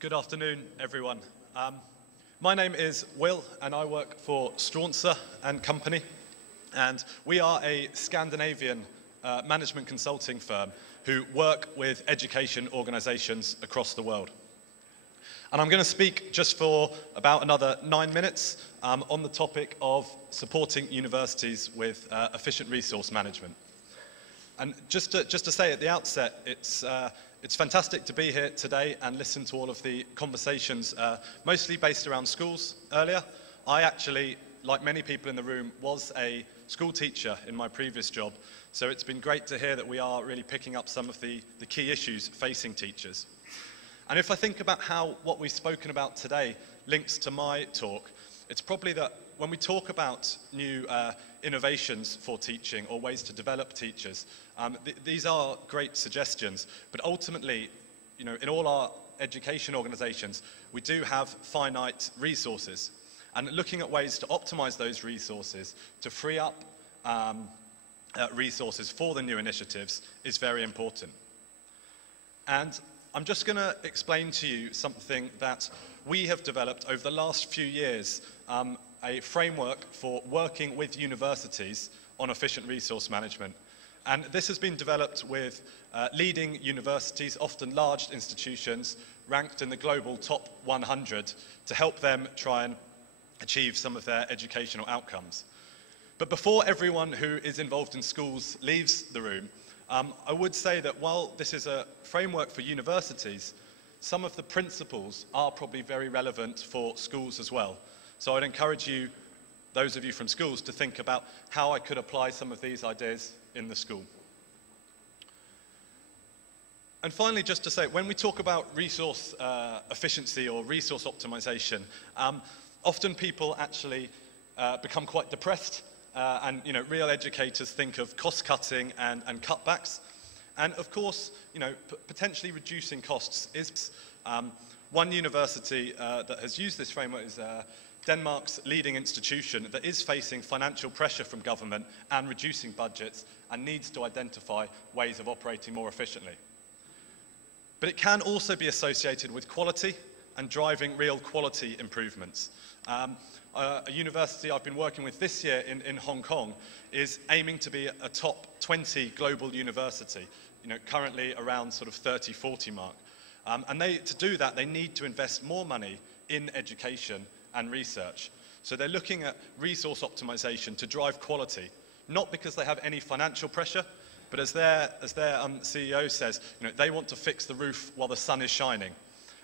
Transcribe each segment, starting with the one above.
Good afternoon, everyone. My name is Will, and I work for Struensee and Company, and we are a Scandinavian management consulting firm who work with education organisations across the world. And I'm going to speak just for about another 9 minutes on the topic of supporting universities with efficient resource management. And just to say at the outset, it's fantastic to be here today and listen to all of the conversations, mostly based around schools earlier. I actually, like many people in the room, was a school teacher in my previous job, so it's been great to hear that we are really picking up some of the key issues facing teachers. And if I think about how what we've spoken about today links to my talk, it's probably that when we talk about new innovations for teaching or ways to develop teachers, these are great suggestions, but ultimately, you know, in all our education organisations, we do have finite resources, and looking at ways to optimise those resources to free up resources for the new initiatives is very important. And I'm just going to explain to you something that we have developed over the last few years, a framework for working with universities on efficient resource management. And this has been developed with leading universities, often large institutions, ranked in the global top 100 to help them try and achieve some of their educational outcomes. But before everyone who is involved in schools leaves the room, I would say that while this is a framework for universities, some of the principles are probably very relevant for schools as well. So I'd encourage you, those of you from schools, to think about how I could apply some of these ideas in the school. And finally, just to say, when we talk about resource efficiency or resource optimization, often people actually become quite depressed. And real educators think of cost cutting and cutbacks, and of course, potentially reducing costs is one university that has used this framework is Denmark's leading institution that is facing financial pressure from government and reducing budgets and needs to identify ways of operating more efficiently. But it can also be associated with quality and driving real quality improvements. A university I've been working with this year in Hong Kong is aiming to be a top 20 global university, currently around sort of 30, 40 mark. And to do that, they need to invest more money in education and research. So they're looking at resource optimization to drive quality, not because they have any financial pressure, but as their CEO says, they want to fix the roof while the sun is shining.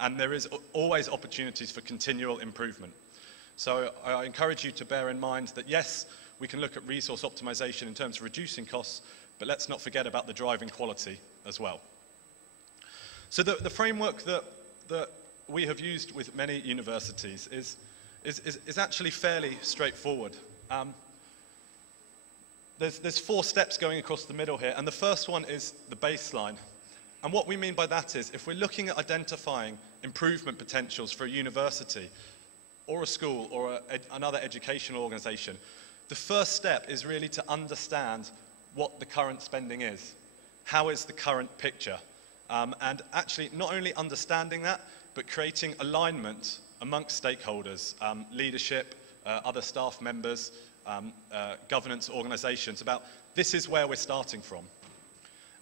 And there is always opportunities for continual improvement. So I encourage you to bear in mind that yes, we can look at resource optimization in terms of reducing costs, but let's not forget about the driving quality as well. So the framework that we have used with many universities is actually fairly straightforward. There's 4 steps going across the middle here, and the first one is the baseline. And what we mean by that is, if we're looking at identifying improvement potentials for a university, or a school, or another educational organisation, the first step is really to understand what the current spending is. How is the current picture? And actually not only understanding that, but creating alignment amongst stakeholders, leadership, other staff members, governance organisations, about this is where we're starting from.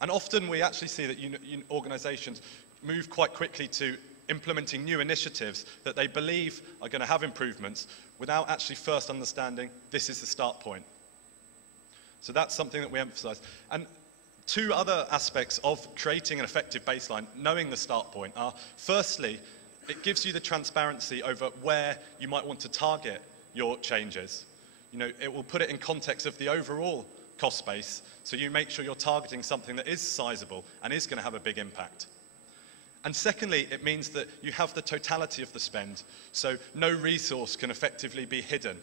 And often we actually see that organisations move quite quickly to implementing new initiatives that they believe are going to have improvements without actually first understanding this is the start point. So that's something that we emphasise. And 2 other aspects of creating an effective baseline, knowing the start point, are firstly, it gives you the transparency over where you might want to target your changes. It will put it in context of the overall cost base, so you make sure you're targeting something that is sizable and is going to have a big impact. And secondly, it means that you have the totality of the spend, so no resource can effectively be hidden.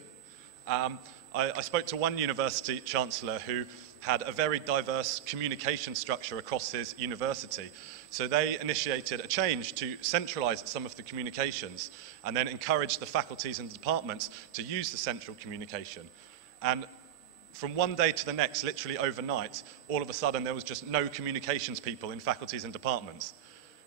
I spoke to one university chancellor who had a very diverse communication structure across his university. So they initiated a change to centralise some of the communications and then encourage the faculties and departments to use the central communication. And from one day to the next, literally overnight, all of a sudden there was just no communications people in faculties and departments.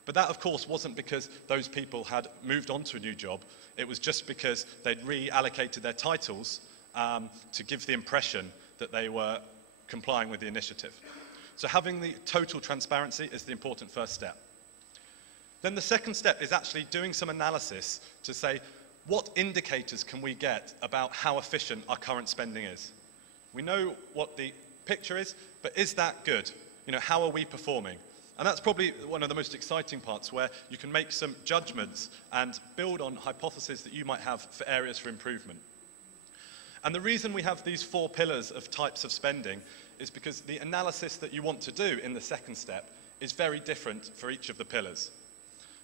But that, of course, wasn't because those people had moved on to a new job. It was just because they'd reallocated their titles to give the impression that they were complying with the initiative. So having the total transparency is the important first step. Then the second step is actually doing some analysis to say, what indicators can we get about how efficient our current spending is? We know what the picture is, but is that good? You know, how are we performing? And that's probably one of the most exciting parts, where you can make some judgments and build on hypotheses that you might have for areas for improvement. And the reason we have these 4 pillars of types of spending is because the analysis that you want to do in the second step is very different for each of the pillars.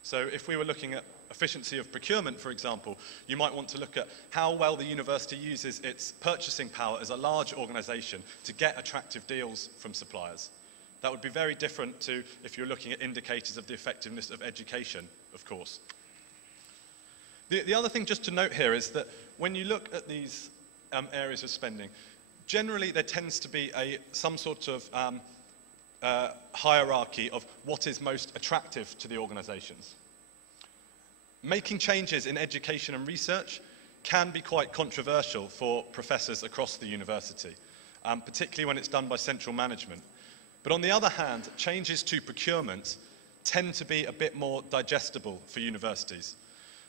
So if we were looking at efficiency of procurement, for example, you might want to look at how well the university uses its purchasing power as a large organisation to get attractive deals from suppliers. That would be very different to if you're looking at indicators of the effectiveness of education, of course. The other thing just to note here is that when you look at these areas of spending, generally there tends to be some sort of hierarchy of what is most attractive to the organisations. Making changes in education and research can be quite controversial for professors across the university, particularly when it's done by central management. But on the other hand, changes to procurement tend to be a bit more digestible for universities.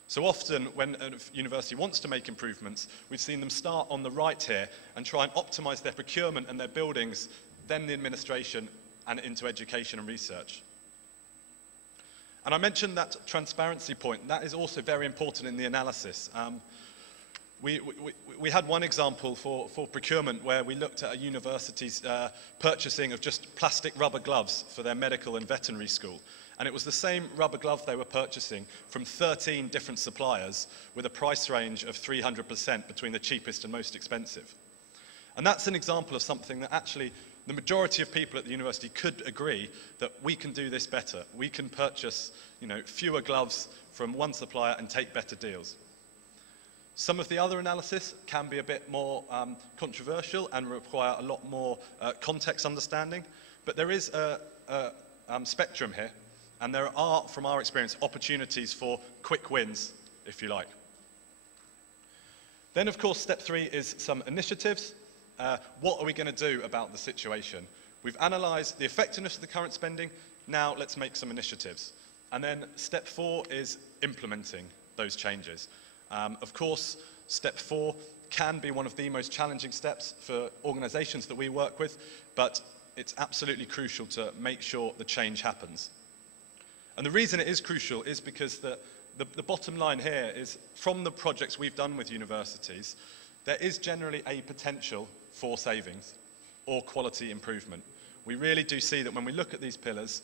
So often when a university wants to make improvements, we've seen them start on the right here and try and optimise their procurement and their buildings, then the administration and into education and research. And I mentioned that transparency point. That is also very important in the analysis. We had one example for procurement where we looked at a university's purchasing of just plastic rubber gloves for their medical and veterinary school. And it was the same rubber glove they were purchasing from 13 different suppliers with a price range of 300% between the cheapest and most expensive. And that's an example of something that actually the majority of people at the university could agree that we can do this better. We can purchase, fewer gloves from one supplier and take better deals. Some of the other analysis can be a bit more controversial and require a lot more context understanding, but there is a spectrum here, and there are, from our experience, opportunities for quick wins, if you like. Then, of course, step 3 is some initiatives. What are we going to do about the situation? We've analysed the effectiveness of the current spending. Now let's make some initiatives. And then step 4 is implementing those changes. Of course, step 4 can be one of the most challenging steps for organisations that we work with, but it's absolutely crucial to make sure the change happens. And the reason it is crucial is because the bottom line here is, from the projects we've done with universities, there is generally a potential for savings or quality improvement. We really do see that when we look at these pillars,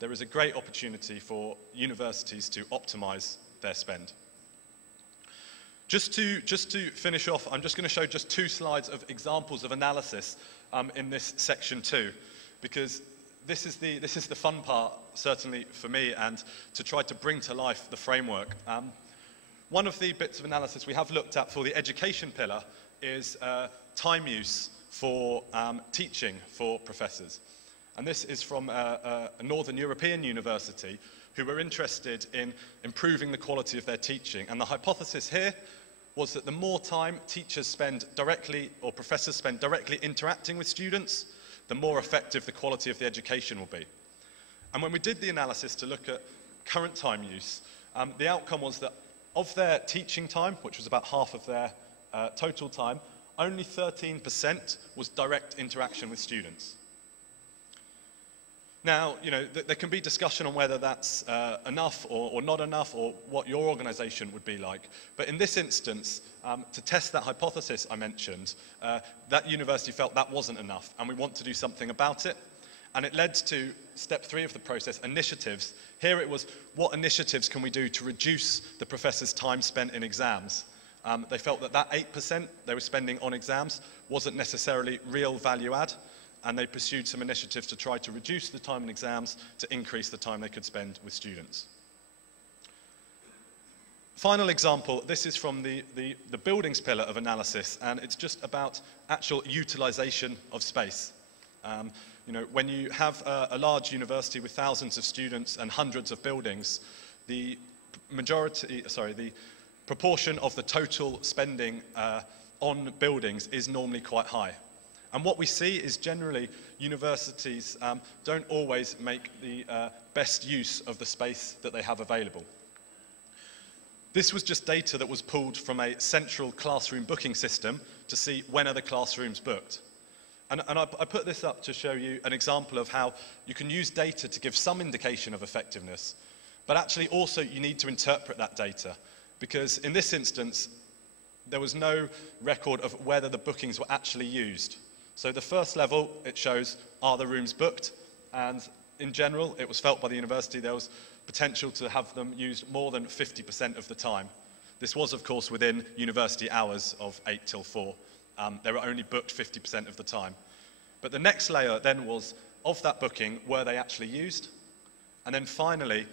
there is a great opportunity for universities to optimise their spend. Just to finish off, I'm just going to show just 2 slides of examples of analysis in this section 2, because this is the fun part, certainly for me, and to try to bring to life the framework. One of the bits of analysis we have looked at for the education pillar is time use for teaching for professors. And this is from a Northern European university who were interested in improving the quality of their teaching. And the hypothesis here was that the more time teachers spend directly, or professors spend directly interacting with students, the more effective the quality of the education will be. And when we did the analysis to look at current time use, the outcome was that of their teaching time, which was about half of their total time, only 13% was direct interaction with students. Now, there can be discussion on whether that's enough or not enough, or what your organisation would be like. But in this instance, to test that hypothesis I mentioned, that university felt that wasn't enough, and we want to do something about it. And it led to step 3 of the process, initiatives. Here it was, what initiatives can we do to reduce the professors' time spent in exams? They felt that 8% they were spending on exams wasn't necessarily real value add, and they pursued some initiatives to try to reduce the time in exams to increase the time they could spend with students. Final example, this is from the buildings pillar of analysis, and it's just about actual utilisation of space. When you have a large university with thousands of students and hundreds of buildings, the proportion of the total spending on buildings is normally quite high. And what we see is generally universities don't always make the best use of the space that they have available. This was just data that was pulled from a central classroom booking system to see when are the classrooms booked. And I put this up to show you an example of how you can use data to give some indication of effectiveness, but actually also you need to interpret that data, because in this instance, there was no record of whether the bookings were actually used. So the first level, it shows, are the rooms booked? And in general, it was felt by the university there was potential to have them used more than 50% of the time. This was, of course, within university hours of 8 till 4. They were only booked 50% of the time. But the next layer then was, of that booking, were they actually used? And then finally,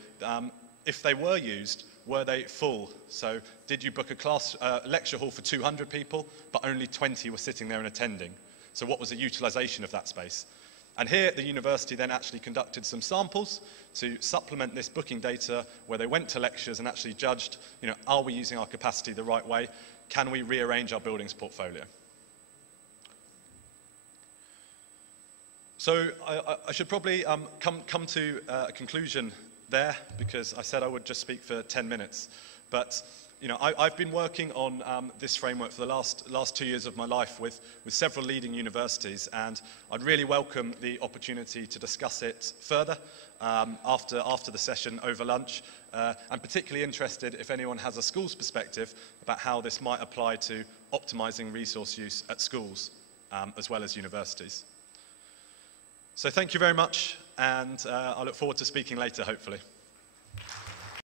if they were used, were they full? So did you book a lecture hall for 200 people, but only 20 were sitting there and attending? So what was the utilization of that space? And here, the university then actually conducted some samples to supplement this booking data, where they went to lectures and actually judged, are we using our capacity the right way? Can we rearrange our buildings portfolio? So I should probably come to a conclusion there, because I said I would just speak for 10 minutes. But I've been working on this framework for the last 2 years of my life with several leading universities, and I'd really welcome the opportunity to discuss it further after the session over lunch. I'm particularly interested if anyone has a school's perspective about how this might apply to optimizing resource use at schools as well as universities. So thank you very much, and I look forward to speaking later, hopefully.